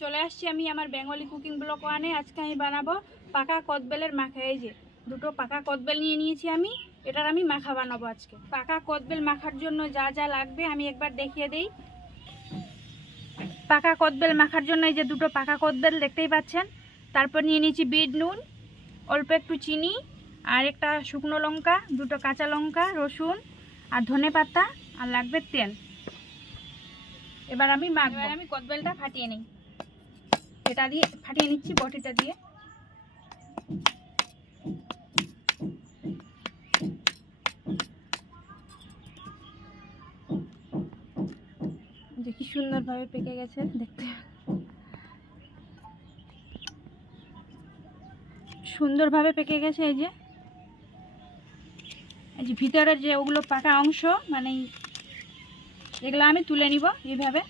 চলে আসছি আমি আমার বেঙ্গলি কুকিং ব্লগ ওয়ানে। আজকে আমি বানাবো পাকা কদবেলের মাখা। এই যে দুটো পাকা কদবেল নিয়ে নিয়েছি আমি, এটার আমি মাখা বানাবো আজকে। পাকা কদবেল মাখার জন্য যা যা লাগবে আমি একবার দেখিয়ে দেই। পাকা কদবেল মাখার জন্য এই যে দুটো পাকা কদবেল দেখতেই পাচ্ছেন। তারপর নিয়ে নিয়েছি বিট নুন, অল্প একটু চিনি, আর একটা শুকনো লঙ্কা, দুটো কাঁচা লঙ্কা, রসুন আর ধনে পাতা, আর লাগবে তেল। এবার আমি মাখবো। আমি কদবেলটা ফাটিয়ে নিই, এটা দিয়ে ফাটিয়ে নিচ্ছি বটিটা দিয়ে। যে কি সুন্দরভাবে পেকে গেছে দেখতে, সুন্দরভাবে পেকে গেছে। এই যে ভিতরের যে ওগুলো পাকা অংশ, মানে এগুলো আমি তুলে নিব এইভাবে।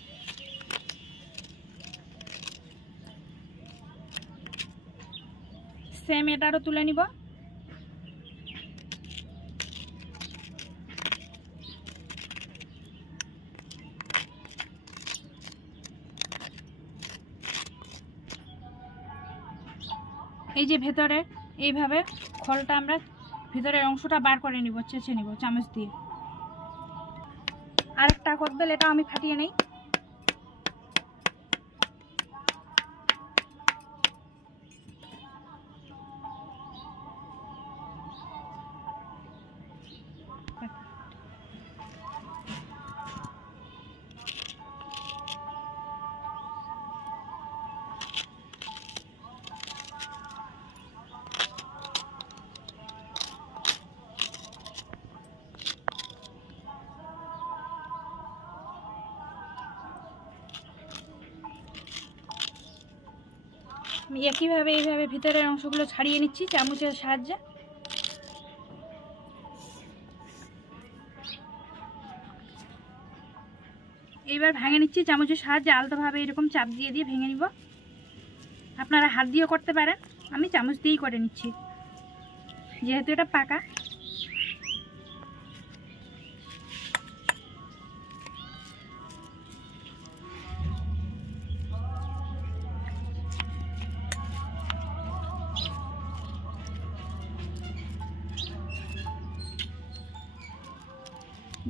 সেম এটারও তুলে নিব। এই যে ভেতরে এইভাবে খোলটা আমরা ভিতরের অংশটা বার করে নিব, চেঁচে নিব চামচ দিয়ে। আরেকটা কদবেল, এটা আমি ফাটিয়ে নেই। আমি একইভাবে এইভাবে ভিতরের অংশগুলো ছাড়িয়ে নিচ্ছি চামচের সাহায্যে। এইবার ভেঙে নিচ্ছি চামচের সাহায্যে, আলতোভাবে এরকম চাপ দিয়ে দিয়ে ভেঙে নিব। আপনারা হাত দিয়েও করতে পারেন, আমি চামচ দিয়েই করে নিচ্ছি যেহেতু এটা পাকা।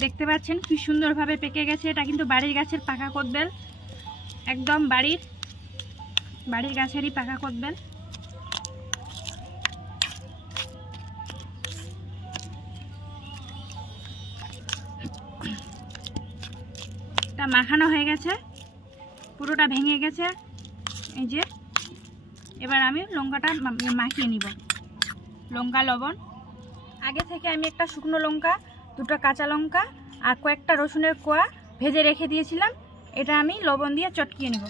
দেখতে পাচ্ছেন কি সুন্দরভাবে পেকে গেছে। এটা কিন্তু বাড়ির গাছের পাকা কদবেল, একদম বাড়ির গাছেরই পাকা কদবেল। এটা মাখানো হয়ে গেছে, পুরোটা ভেঙে গেছে। এই যে এবার আমি লঙ্কাটা মাখিয়ে নিব, লঙ্কা লবণ। আগে থেকে আমি একটা শুকনো লঙ্কা, দুটো কাঁচা লঙ্কা আর কয়েকটা রসুনের কোয়া ভেজে রেখে দিয়েছিলাম, এটা আমি লবণ দিয়ে চটকিয়ে নেব।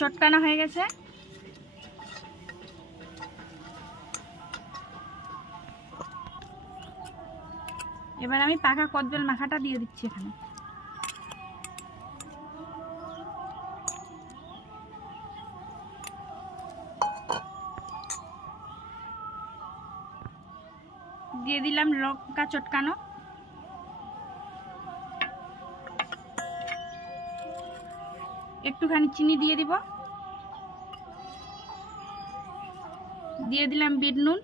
চটকানো হয়ে গেছে। এবার আমি পাকা কদবেল মাখাটা দিয়ে দিচ্ছি এখানে। দিয়ে দিলাম লঙ্কা চটকানো, একটুখানি চিনি দিয়ে দিব, দিয়ে দিলাম বিট নুন,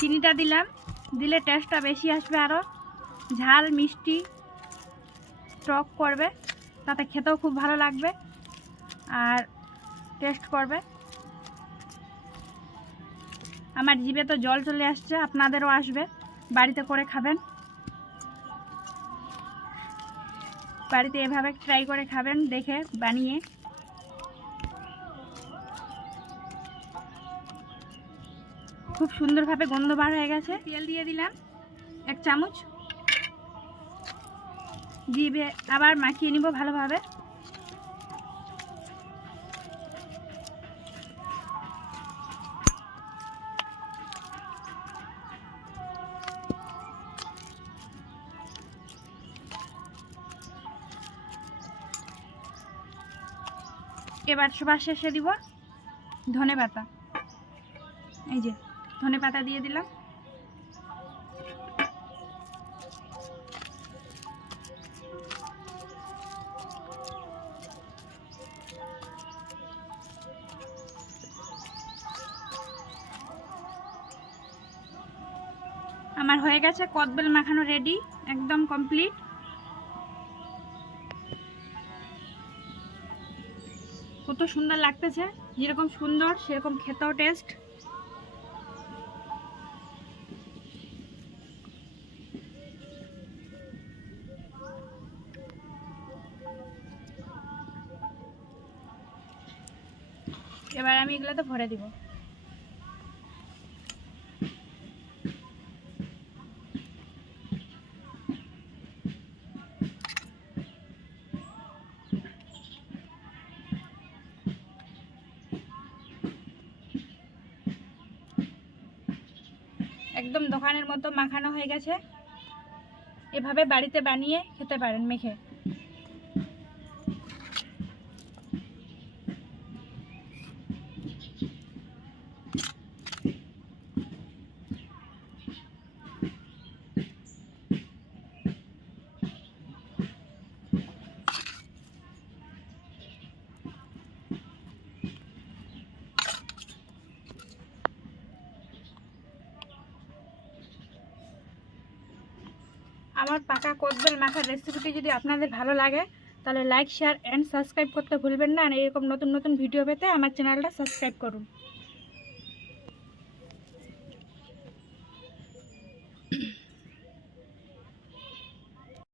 চিনিটা দিলাম, দিলে টেস্টটা বেশি আসবে, আরও ঝাল মিষ্টি টক করবে, তাতে খেতেও খুব ভালো লাগবে আর টেস্ট করবে। আমার জিভে তো জল চলে আসছে, আপনাদেরও আসবে। বাড়িতে করে খাবেন, বাড়িতে এভাবে ট্রাই করে খাবেন দেখে বানিয়ে। খুব সুন্দরভাবে গন্ধ বার হয়ে গেছে। তেল দিয়ে দিলাম 1 চামচ, দিয়ে আবার মাখিয়ে নিব ভালোভাবে। এবার সবার শেষে দিব ধনেপাতা। এই যে ধনেপাতা দিয়ে দিলাম। আমার হয়ে গেছে কদবেল মাখানো রেডি, একদম কমপ্লিট। কত সুন্দর লাগতেছে, যেরকম সুন্দর সেরকম খেতেও টেস্ট। এবার আমি এগুলোতে ভরে দিব। একদম দোকানের মতো মাখানো হয়ে গেছে। এভাবে বাড়িতে বানিয়ে খেতে পারেন মেখে। আমার পাকা কদবেল মাখার রেসিপিটি যদি আপনাদের ভালো লাগে তাহলে লাইক, শেয়ার অ্যান্ড সাবস্ক্রাইব করতে ভুলবেন না। আর এরকম নতুন নতুন ভিডিও পেতে আমার চ্যানেলটা সাবস্ক্রাইব করুন।